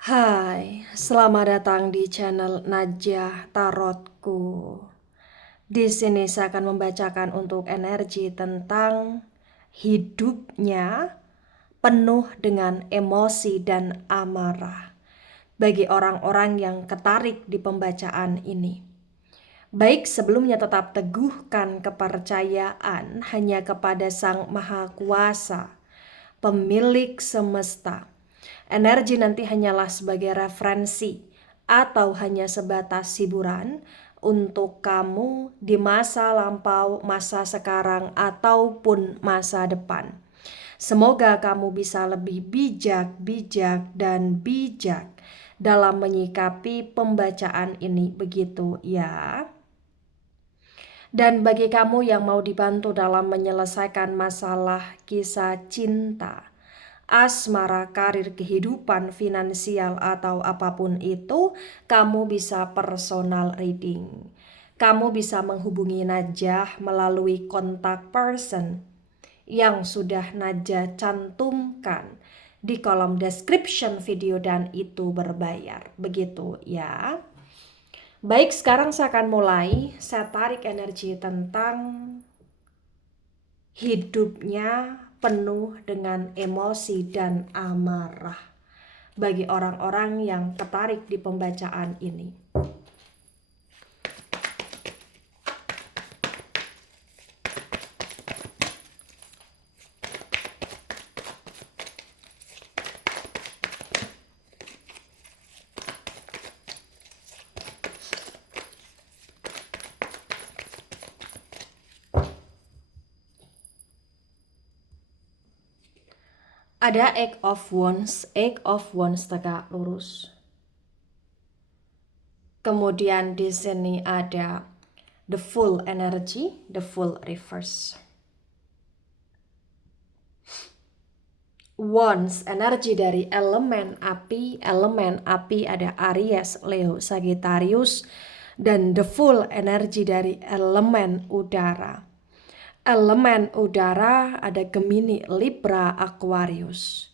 Hai, selamat datang di channel Najah Tarotku. Di sini saya akan membacakan untuk energi tentang hidupnya penuh dengan emosi dan amarah bagi orang-orang yang ketarik di pembacaan ini. Baik, sebelumnya tetap teguhkan kepercayaan hanya kepada Sang Maha Kuasa, pemilik semesta. Energi nanti hanyalah sebagai referensi atau hanya sebatas hiburan untuk kamu di masa lampau, masa sekarang, ataupun masa depan. Semoga kamu bisa lebih bijak dan bijak dalam menyikapi pembacaan ini, begitu ya. Dan bagi kamu yang mau dibantu dalam menyelesaikan masalah kisah cinta, asmara, karir, kehidupan, finansial, atau apapun itu, kamu bisa personal reading. Kamu bisa menghubungi Najah melalui kontak person yang sudah Najah cantumkan di kolom description video dan itu berbayar. Begitu ya. Baik, sekarang saya akan mulai. Saya tarik energi tentang hidupnya penuh dengan emosi dan amarah bagi orang-orang yang tertarik di pembacaan ini. Ada Eight of Wands tegak lurus. Kemudian di sini ada the Full energy, the Full reverse. Wands, energi dari elemen api ada Aries, Leo, Sagittarius, dan the Full energi dari elemen udara. Elemen udara ada Gemini, Libra, Aquarius.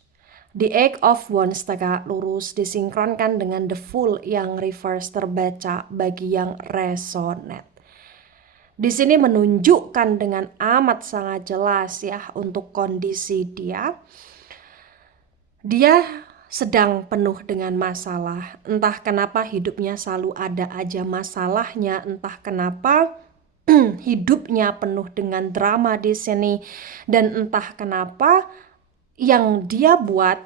The Eight of Wands tegak lurus disinkronkan dengan the Full yang reverse terbaca bagi yang resonate. Di sini menunjukkan dengan amat sangat jelas ya untuk kondisi dia. Dia sedang penuh dengan masalah. Entah kenapa hidupnya selalu ada aja masalahnya, entah kenapa hidupnya penuh dengan drama di sini, dan entah kenapa yang dia buat,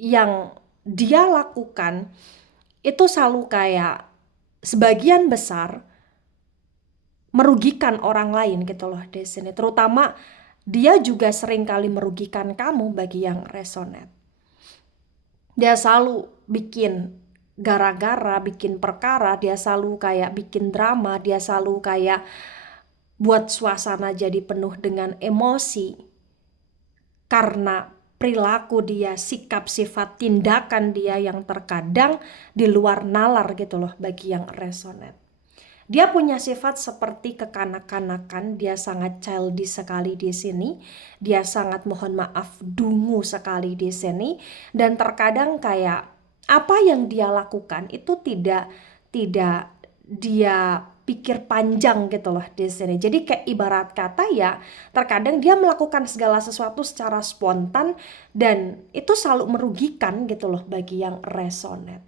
yang dia lakukan itu selalu kayak sebagian besar merugikan orang lain gitu loh di sini. Terutama dia juga sering kali merugikan kamu bagi yang resonate. Dia selalu bikin gara-gara, bikin perkara, dia selalu kayak bikin drama, dia selalu kayak buat suasana jadi penuh dengan emosi karena perilaku dia, sikap, sifat, tindakan dia yang terkadang di luar nalar gitu loh bagi yang resonate. Dia punya sifat seperti kekanak-kanakan, dia sangat childish sekali di sini, dia sangat mohon maaf dungu sekali di sini, dan terkadang kayak apa yang dia lakukan itu tidak dia pikir panjang gitu loh di sini. Jadi kayak ibarat kata ya, terkadang dia melakukan segala sesuatu secara spontan dan itu selalu merugikan gitu loh bagi yang resonate.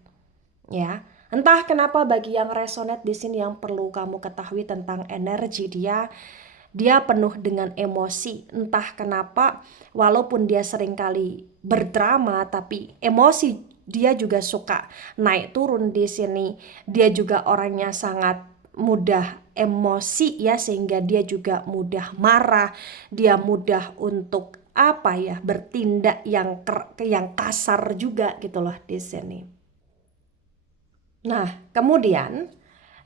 Ya. Entah kenapa bagi yang resonate di sini yang perlu kamu ketahui tentang energi dia penuh dengan emosi. Entah kenapa walaupun dia seringkali berdrama tapi emosi dia juga suka naik turun di sini. Dia juga orangnya sangat mudah emosi ya, sehingga dia juga mudah marah, dia mudah untuk apa ya, bertindak yang kasar juga gitu loh di sini. Nah, kemudian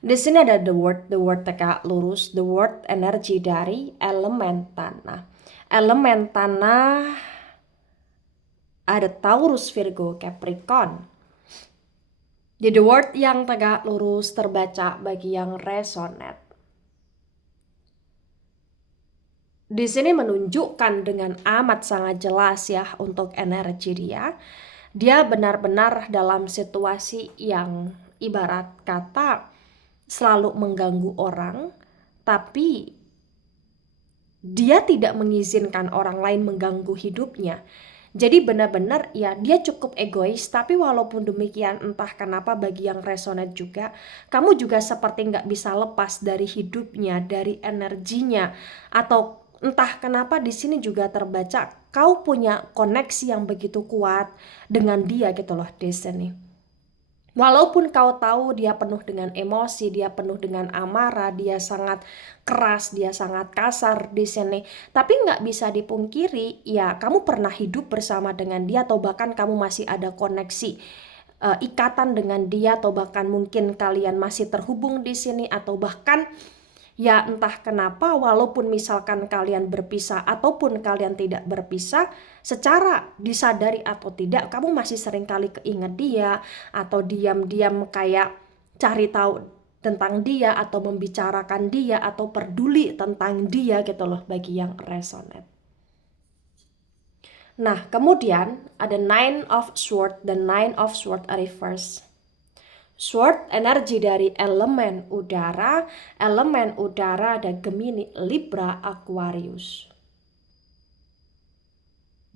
di sini ada the word tegak lurus, the word energi dari elemen tanah. Elemen tanah ada Taurus, Virgo, Capricorn. Jadi the word yang tegak lurus terbaca bagi yang resonate. Di sini menunjukkan dengan amat sangat jelas ya untuk energi dia. Dia benar-benar dalam situasi yang ibarat kata selalu mengganggu orang, tapi dia tidak mengizinkan orang lain mengganggu hidupnya. Jadi benar-benar ya dia cukup egois, tapi walaupun demikian entah kenapa bagi yang resonate juga, kamu juga seperti nggak bisa lepas dari hidupnya, dari energinya, atau entah kenapa di sini juga terbaca kau punya koneksi yang begitu kuat dengan dia gitu loh di sini. Walaupun kau tahu dia penuh dengan emosi, dia penuh dengan amarah, dia sangat keras, dia sangat kasar di sini. Tapi nggak bisa dipungkiri, ya kamu pernah hidup bersama dengan dia atau bahkan kamu masih ada koneksi ikatan dengan dia atau bahkan mungkin kalian masih terhubung di sini atau bahkan ya entah kenapa walaupun misalkan kalian berpisah ataupun kalian tidak berpisah, secara disadari atau tidak kamu masih sering kali keinget dia atau diam-diam kayak cari tahu tentang dia atau membicarakan dia atau peduli tentang dia gitu loh bagi yang resonate. Nah, kemudian ada Nine of Swords dan Nine of Swords reverse. Sword energi dari elemen udara ada Gemini, Libra, Aquarius.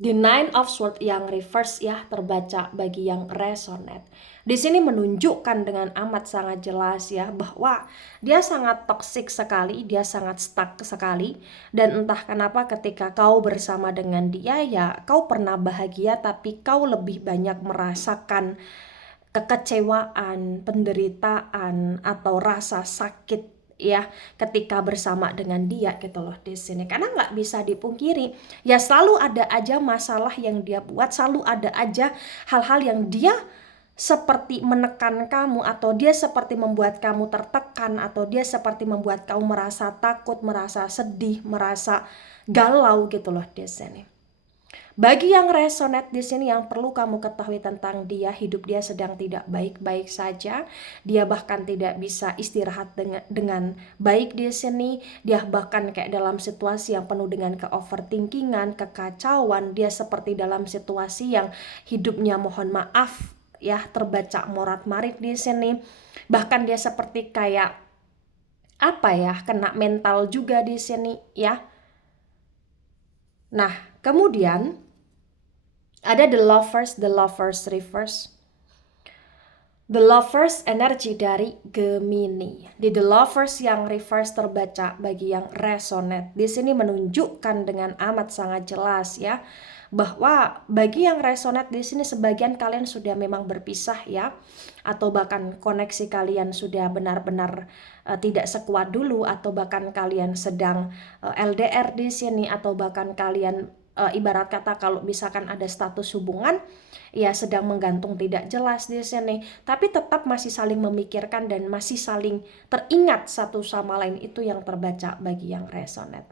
The Nine of Swords yang reverse ya terbaca bagi yang resonate. Di sini menunjukkan dengan amat sangat jelas ya bahwa dia sangat toksik sekali, dia sangat stuck sekali, dan entah kenapa ketika kau bersama dengan dia ya kau pernah bahagia tapi kau lebih banyak merasakan kekecewaan, penderitaan atau rasa sakit ya ketika bersama dengan dia gitu loh di sini. Karena nggak bisa dipungkiri, ya selalu ada aja masalah yang dia buat, selalu ada aja hal-hal yang dia seperti menekan kamu atau dia seperti membuat kamu tertekan atau dia seperti membuat kamu merasa takut, merasa sedih, merasa galau gitu loh di sini. Bagi yang resonate di sini yang perlu kamu ketahui tentang dia, hidup dia sedang tidak baik-baik saja. Dia bahkan tidak bisa istirahat dengan baik di sini. Dia bahkan kayak dalam situasi yang penuh dengan ke-overthinkingan, kekacauan. Dia seperti dalam situasi yang hidupnya mohon maaf ya terbaca morat-marit di sini. Bahkan dia seperti kayak apa ya, kena mental juga di sini ya. Nah, kemudian ada the lovers reverse. The lovers energi dari Gemini. Di the lovers yang reverse terbaca bagi yang resonate. Di sini menunjukkan dengan amat sangat jelas ya bahwa bagi yang resonate di sini sebagian kalian sudah memang berpisah ya atau bahkan koneksi kalian sudah benar-benar tidak sekuat dulu atau bahkan kalian sedang LDR di sini atau bahkan kalian ibarat kata kalau misalkan ada status hubungan ya sedang menggantung tidak jelas di sini, tapi tetap masih saling memikirkan dan masih saling teringat satu sama lain. Itu yang terbaca bagi yang resonate.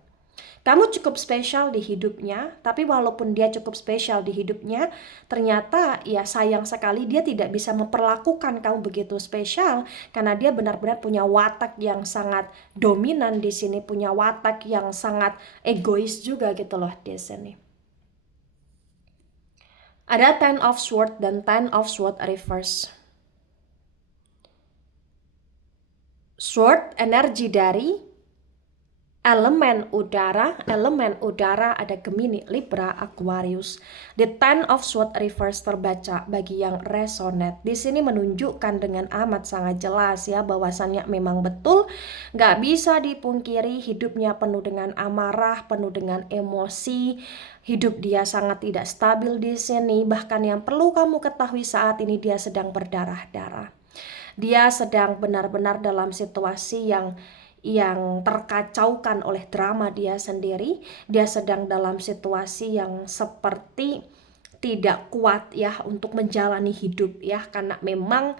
Kamu cukup spesial di hidupnya, tapi walaupun dia cukup spesial di hidupnya, ternyata ya sayang sekali dia tidak bisa memperlakukan kamu begitu spesial karena dia benar-benar punya watak yang sangat dominan di sini, punya watak yang sangat egois juga gitu loh di sini. Ada Ten of Swords dan Ten of Swords reverse. Sword energi dari elemen udara ada Gemini, Libra, Aquarius. The Ten of Swords reverse terbaca bagi yang resonate. Di sini menunjukkan dengan amat sangat jelas ya bahwasannya memang betul nggak bisa dipungkiri hidupnya penuh dengan amarah, penuh dengan emosi. Hidup dia sangat tidak stabil di sini. Bahkan yang perlu kamu ketahui saat ini dia sedang berdarah-darah. Dia sedang benar-benar dalam situasi yang terkacaukan oleh drama dia sendiri. Dia sedang dalam situasi yang seperti tidak kuat ya untuk menjalani hidup ya karena memang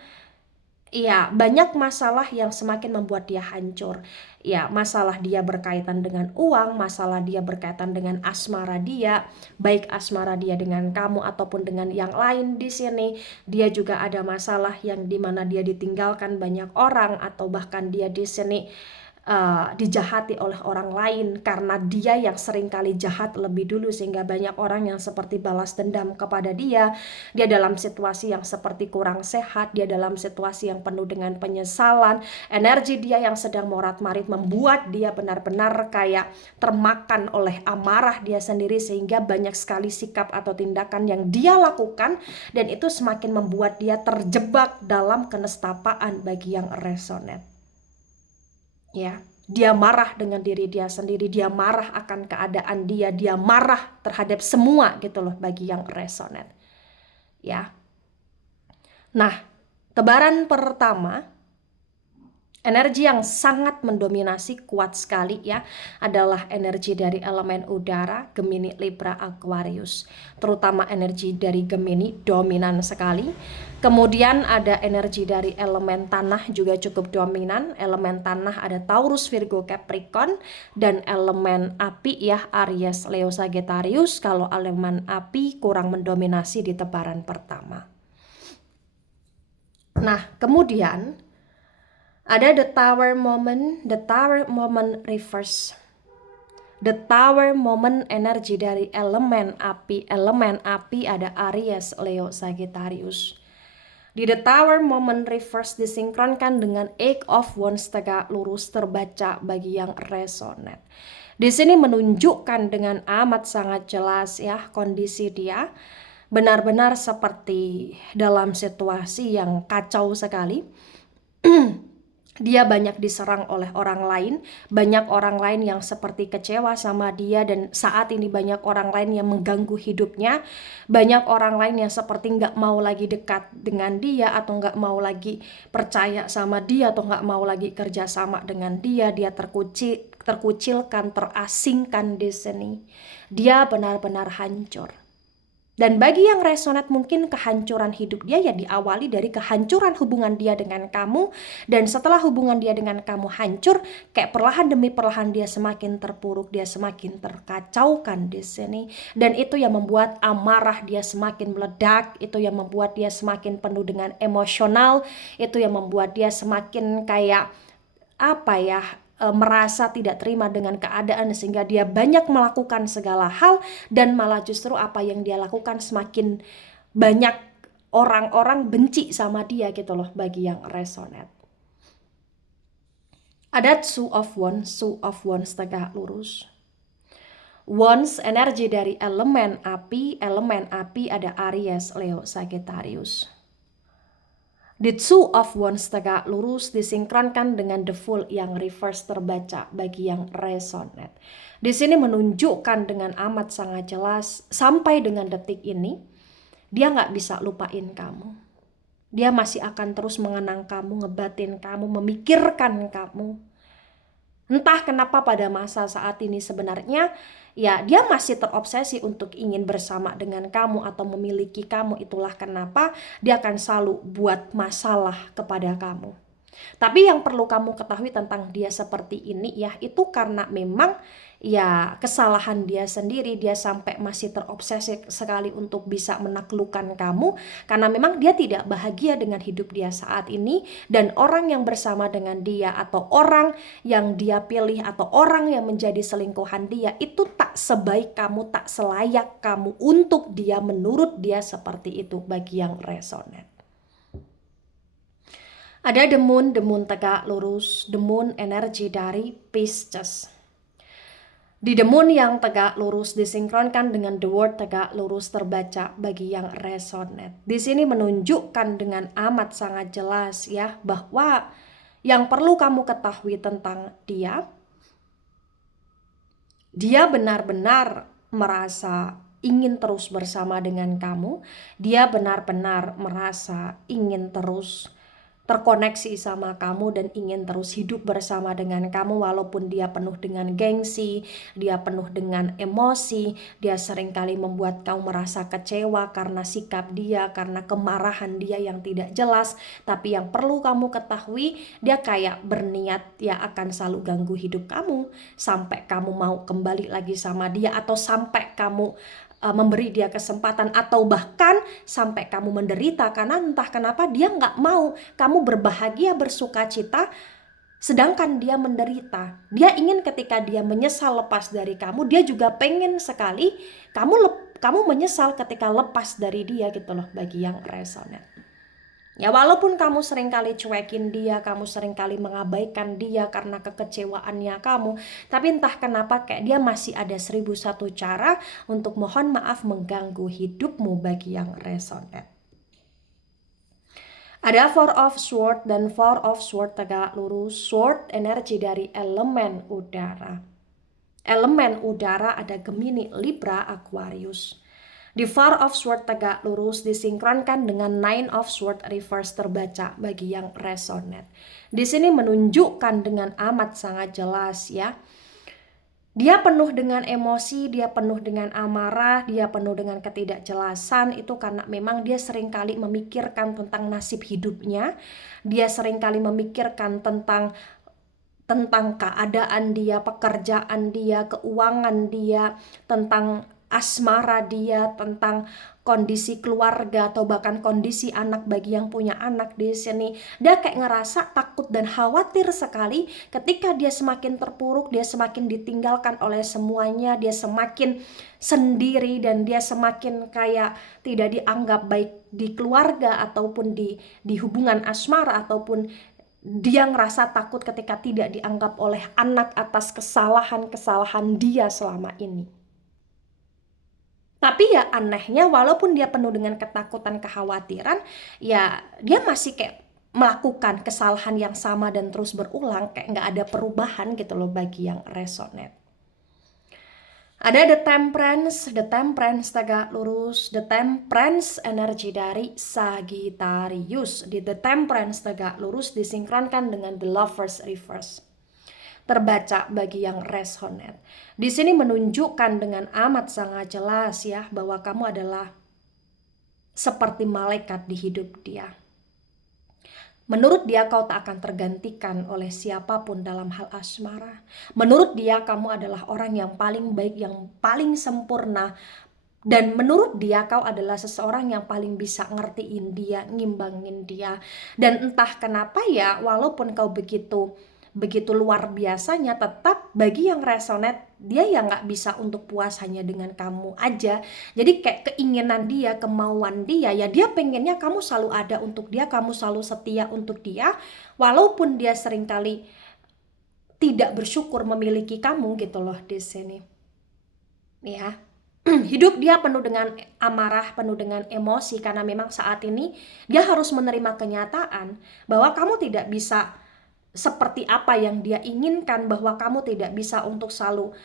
ya banyak masalah yang semakin membuat dia hancur. Ya masalah dia berkaitan dengan uang, masalah dia berkaitan dengan asmara dia, baik asmara dia dengan kamu ataupun dengan yang lain di sini. Dia juga ada masalah yang dimana dia ditinggalkan banyak orang atau bahkan dia di sini dijahati oleh orang lain karena dia yang seringkali jahat lebih dulu, sehingga banyak orang yang seperti balas dendam kepada dia. Dia dalam situasi yang seperti kurang sehat, dia dalam situasi yang penuh dengan penyesalan, energi dia yang sedang morat-marit membuat dia benar-benar kayak termakan oleh amarah dia sendiri, sehingga banyak sekali sikap atau tindakan yang dia lakukan, dan itu semakin membuat dia terjebak dalam kenestapaan bagi yang resonate. Ya, dia marah dengan diri dia sendiri, dia marah akan keadaan dia marah terhadap semua gitu loh bagi yang resonate. Ya. Nah, tebaran pertama, energi yang sangat mendominasi kuat sekali ya adalah energi dari elemen udara, Gemini, Libra, Aquarius. Terutama energi dari Gemini dominan sekali. Kemudian ada energi dari elemen tanah juga cukup dominan. Elemen tanah ada Taurus, Virgo, Capricorn, dan elemen api ya Aries, Leo, Sagittarius. Kalau elemen api kurang mendominasi di tebaran pertama. Nah, kemudian ada the tower moment reverse. The tower moment energi dari elemen api. Elemen api ada Aries, Leo, Sagittarius. Di the tower moment reverse disinkronkan dengan Eight of Wands tegak lurus terbaca bagi yang resonate. Di sini menunjukkan dengan amat sangat jelas ya kondisi dia benar-benar seperti dalam situasi yang kacau sekali. Dia banyak diserang oleh orang lain, banyak orang lain yang seperti kecewa sama dia, dan saat ini banyak orang lain yang mengganggu hidupnya, banyak orang lain yang seperti nggak mau lagi dekat dengan dia, atau nggak mau lagi percaya sama dia, atau nggak mau lagi kerja sama dengan dia. Dia terkucilkan, terasingkan di sini. Dia benar-benar hancur. Dan bagi yang resonate, mungkin kehancuran hidup dia ya diawali dari kehancuran hubungan dia dengan kamu. Dan setelah hubungan dia dengan kamu hancur, kayak perlahan demi perlahan dia semakin terpuruk, dia semakin terkacaukan di sini. Dan itu yang membuat amarah dia semakin meledak, itu yang membuat dia semakin penuh dengan emosional, itu yang membuat dia semakin kayak apa ya, merasa tidak terima dengan keadaan, sehingga dia banyak melakukan segala hal, dan malah justru apa yang dia lakukan semakin banyak orang-orang benci sama dia gitu loh bagi yang resonate. Ada Two of Wands tegak lurus. Wands energi dari elemen api ada Aries, Leo, Sagittarius. The Two of Wands tegak lurus disinkronkan dengan The Fool yang reverse terbaca bagi yang resonate. Di sini menunjukkan dengan amat sangat jelas sampai dengan detik ini dia nggak bisa lupain kamu. Dia masih akan terus mengenang kamu, ngebatin kamu, memikirkan kamu. Entah kenapa pada masa saat ini sebenarnya ya dia masih terobsesi untuk ingin bersama dengan kamu atau memiliki kamu. Itulah kenapa dia akan selalu buat masalah kepada kamu. Tapi yang perlu kamu ketahui tentang dia seperti ini ya, itu karena memang ya kesalahan dia sendiri. Dia sampai masih terobsesi sekali untuk bisa menaklukkan kamu, karena memang dia tidak bahagia dengan hidup dia saat ini. Dan orang yang bersama dengan dia, atau orang yang dia pilih, atau orang yang menjadi selingkuhan dia, itu tak sebaik kamu, tak selayak kamu untuk dia. Menurut dia seperti itu bagi yang resonate. Ada the moon tegak lurus, the moon energi dari Pisces. Di the moon yang tegak lurus disinkronkan dengan the world tegak lurus terbaca bagi yang resonate. Di sini menunjukkan dengan amat sangat jelas ya bahwa yang perlu kamu ketahui tentang dia benar-benar merasa ingin terus bersama dengan kamu. Dia benar-benar merasa ingin terus terkoneksi sama kamu dan ingin terus hidup bersama dengan kamu, walaupun dia penuh dengan gengsi, dia penuh dengan emosi, dia seringkali membuat kamu merasa kecewa karena sikap dia, karena kemarahan dia yang tidak jelas. Tapi yang perlu kamu ketahui, dia kayak berniat ya akan selalu ganggu hidup kamu sampai kamu mau kembali lagi sama dia, atau sampai kamu memberi dia kesempatan, atau bahkan sampai kamu menderita karena entah kenapa dia nggak mau kamu berbahagia, bersuka cita sedangkan dia menderita. Dia ingin ketika dia menyesal lepas dari kamu, dia juga pengen sekali kamu menyesal ketika lepas dari dia gitu loh, bagi yang resonate. Ya walaupun kamu seringkali cuekin dia, kamu seringkali mengabaikan dia karena kekecewaannya kamu, tapi entah kenapa kayak dia masih ada 1001 cara untuk mohon maaf mengganggu hidupmu, bagi yang resonate. Ada Four of Sword dan Four of Sword tegak lurus. Sword energi dari elemen udara. Elemen udara ada Gemini, Libra, Aquarius. Di Four of Sword tegak lurus disinkronkan dengan Nine of Sword reverse terbaca bagi yang resonate. Di sini menunjukkan dengan amat sangat jelas ya. Dia penuh dengan emosi, dia penuh dengan amarah, dia penuh dengan ketidakjelasan. Itu karena memang dia seringkali memikirkan tentang nasib hidupnya. Dia seringkali memikirkan tentang keadaan dia, pekerjaan dia, keuangan dia, tentang asmara dia, tentang kondisi keluarga atau bahkan kondisi anak bagi yang punya anak di sini. Dia kayak ngerasa takut dan khawatir sekali ketika dia semakin terpuruk, dia semakin ditinggalkan oleh semuanya, dia semakin sendiri dan dia semakin kayak tidak dianggap baik di keluarga ataupun di hubungan asmara, ataupun dia ngerasa takut ketika tidak dianggap oleh anak atas kesalahan-kesalahan dia selama ini. Tapi ya anehnya walaupun dia penuh dengan ketakutan, kekhawatiran, ya dia masih kayak melakukan kesalahan yang sama dan terus berulang, kayak nggak ada perubahan gitu loh bagi yang resonate. Ada The Temperance tegak lurus. The Temperance energi dari Sagittarius. Di The Temperance tegak lurus disinkronkan dengan The Lovers reverse. Terbaca bagi yang resonate. Di sini menunjukkan dengan amat sangat jelas ya bahwa kamu adalah seperti malaikat di hidup dia. Menurut dia kau tak akan tergantikan oleh siapapun dalam hal asmara. Menurut dia kamu adalah orang yang paling baik, yang paling sempurna. Dan menurut dia kau adalah seseorang yang paling bisa ngertiin dia, ngimbangin dia. Dan entah kenapa ya, walaupun kau begitu luar biasanya, tetap bagi yang resonate dia ya nggak bisa untuk puas hanya dengan kamu aja. Jadi kayak keinginan dia, kemauan dia, ya dia pengennya kamu selalu ada untuk dia, kamu selalu setia untuk dia, walaupun dia seringkali tidak bersyukur memiliki kamu gitu loh di sini. Ya. Hidup dia penuh dengan amarah, penuh dengan emosi karena memang saat ini dia harus menerima kenyataan bahwa kamu tidak bisa seperti apa yang dia inginkan, bahwa kamu tidak bisa untuk selalu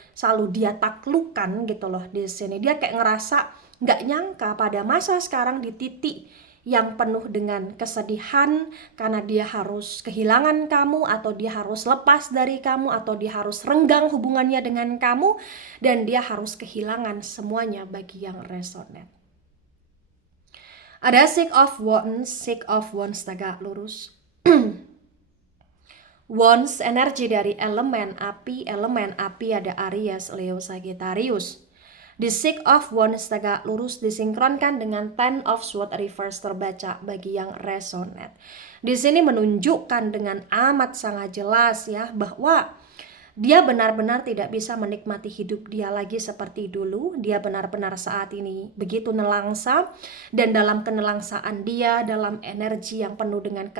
dia taklukkan gitu loh di sini. Dia kayak ngerasa nggak nyangka pada masa sekarang di titik yang penuh dengan kesedihan karena dia harus kehilangan kamu, atau dia harus lepas dari kamu, atau dia harus renggang hubungannya dengan kamu, dan dia harus kehilangan semuanya bagi yang resonate. Ada Six of Wands tegak lurus. Wands energi dari elemen api ada Aries, Leo, Sagittarius. The Six of Wands tegak lurus disinkronkan dengan Ten of Swords reverse terbaca bagi yang resonate. Di sini menunjukkan dengan amat sangat jelas ya bahwa dia benar-benar tidak bisa menikmati hidup dia lagi seperti dulu. Dia benar-benar saat ini begitu nelangsa, dan dalam kenelangsaan dia, dalam energi yang penuh dengan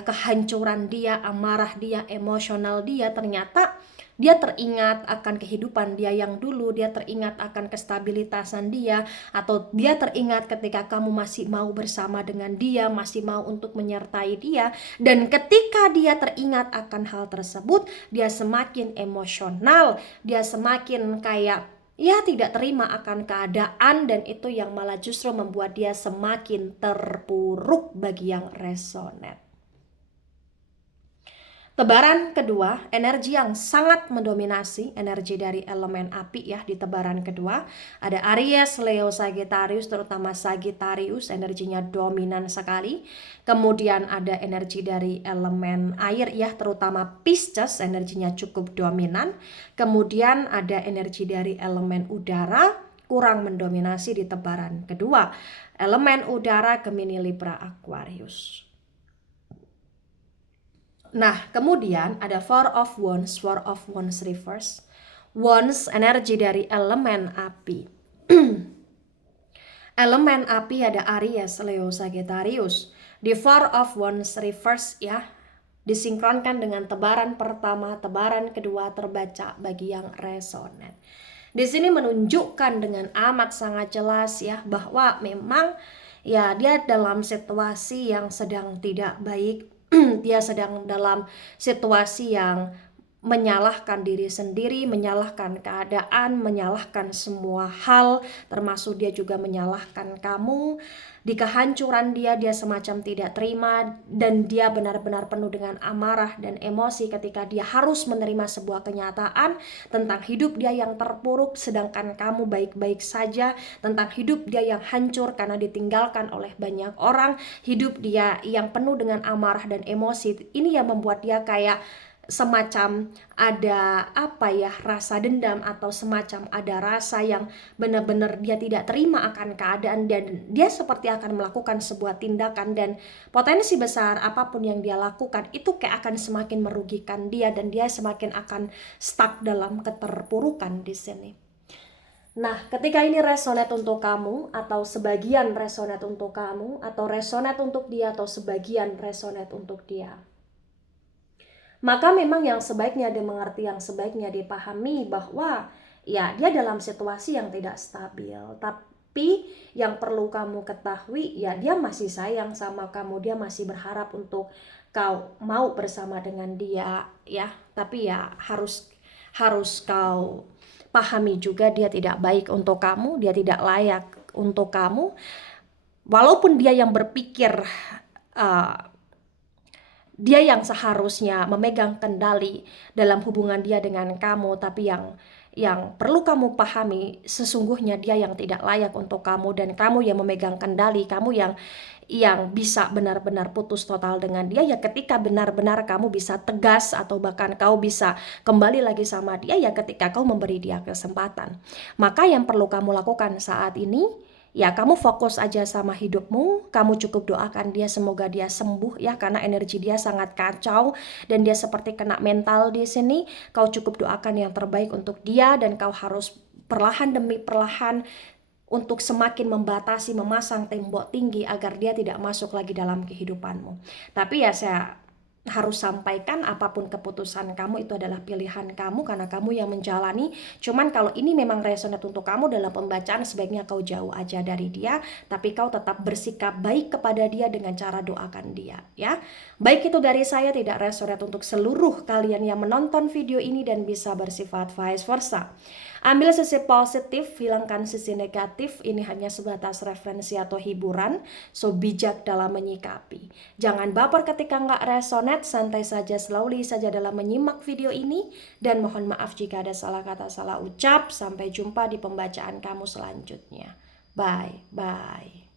kehancuran dia, amarah dia, emosional dia, ternyata dia teringat akan kehidupan dia yang dulu, dia teringat akan kestabilitasan dia, atau dia teringat ketika kamu masih mau bersama dengan dia, masih mau untuk menyertai dia, dan ketika dia teringat akan hal tersebut, dia semakin emosional, dia semakin kayak ia tidak terima akan keadaan, dan itu yang malah justru membuat dia semakin terpuruk bagi yang resonate. Tebaran kedua, energi yang sangat mendominasi, energi dari elemen api ya di tebaran kedua. Ada Aries, Leo, Sagittarius, terutama Sagittarius energinya dominan sekali. Kemudian ada energi dari elemen air ya, terutama Pisces energinya cukup dominan. Kemudian ada energi dari elemen udara, kurang mendominasi di tebaran kedua. Elemen udara Gemini, Libra, Aquarius. Nah, kemudian ada Four of Wands. Four of Wands reverse. Wands energi dari elemen api. Elemen api ada Aries, Leo, Sagittarius. Di Four of Wands reverse ya, disinkronkan dengan tebaran pertama, tebaran kedua terbaca bagi yang resonate. Di sini menunjukkan dengan amat sangat jelas ya bahwa memang ya dia dalam situasi yang sedang tidak baik. Dia sedang dalam situasi yang menyalahkan diri sendiri, menyalahkan keadaan, menyalahkan semua hal, termasuk dia juga menyalahkan kamu. Di kehancuran dia semacam tidak terima, dan dia benar-benar penuh dengan amarah dan emosi ketika dia harus menerima sebuah kenyataan tentang hidup dia yang terpuruk, sedangkan kamu baik-baik saja, tentang hidup dia yang hancur karena ditinggalkan oleh banyak orang, hidup dia yang penuh dengan amarah dan emosi. Ini yang membuat dia kayak semacam ada apa ya, rasa dendam, atau semacam ada rasa yang benar-benar dia tidak terima akan keadaan, dan dia seperti akan melakukan sebuah tindakan, dan potensi besar apapun yang dia lakukan itu kayak akan semakin merugikan dia, dan dia semakin akan stuck dalam keterpurukan di sini. Nah, ketika ini resonate untuk kamu, atau sebagian resonate untuk kamu, atau resonate untuk dia, atau sebagian resonate untuk dia, maka memang yang sebaiknya dimengerti, yang sebaiknya dipahami bahwa ya dia dalam situasi yang tidak stabil. Tapi yang perlu kamu ketahui ya dia masih sayang sama kamu, dia masih berharap untuk kau mau bersama dengan dia ya. Tapi ya harus kau pahami juga dia tidak baik untuk kamu, dia tidak layak untuk kamu. Walaupun dia yang berpikir dia yang seharusnya memegang kendali dalam hubungan dia dengan kamu, tapi yang perlu kamu pahami, sesungguhnya dia yang tidak layak untuk kamu, dan kamu yang memegang kendali, kamu yang bisa benar-benar putus total dengan dia ya ketika benar-benar kamu bisa tegas, atau bahkan kau bisa kembali lagi sama dia ya ketika kau memberi dia kesempatan. Maka yang perlu kamu lakukan saat ini ya kamu fokus aja sama hidupmu, kamu cukup doakan dia semoga dia sembuh ya, karena energi dia sangat kacau dan dia seperti kena mental di sini. Kau cukup doakan yang terbaik untuk dia, dan kau harus perlahan demi perlahan untuk semakin membatasi, memasang tembok tinggi agar dia tidak masuk lagi dalam kehidupanmu. Tapi ya saya harus sampaikan, apapun keputusan kamu itu adalah pilihan kamu karena kamu yang menjalani. Cuman kalau ini memang resonate untuk kamu dalam pembacaan, sebaiknya kau jauh aja dari dia, tapi kau tetap bersikap baik kepada dia dengan cara doakan dia ya. Baik, itu dari saya, tidak resonate untuk seluruh kalian yang menonton video ini dan bisa bersifat vice versa. Ambil sisi positif, hilangkan sisi negatif. Ini hanya sebatas referensi atau hiburan, so bijak dalam menyikapi. Jangan baper ketika nggak resonate, santai saja, slowly saja dalam menyimak video ini. Dan mohon maaf jika ada salah kata, salah ucap. Sampai jumpa di pembacaan kamu selanjutnya. Bye.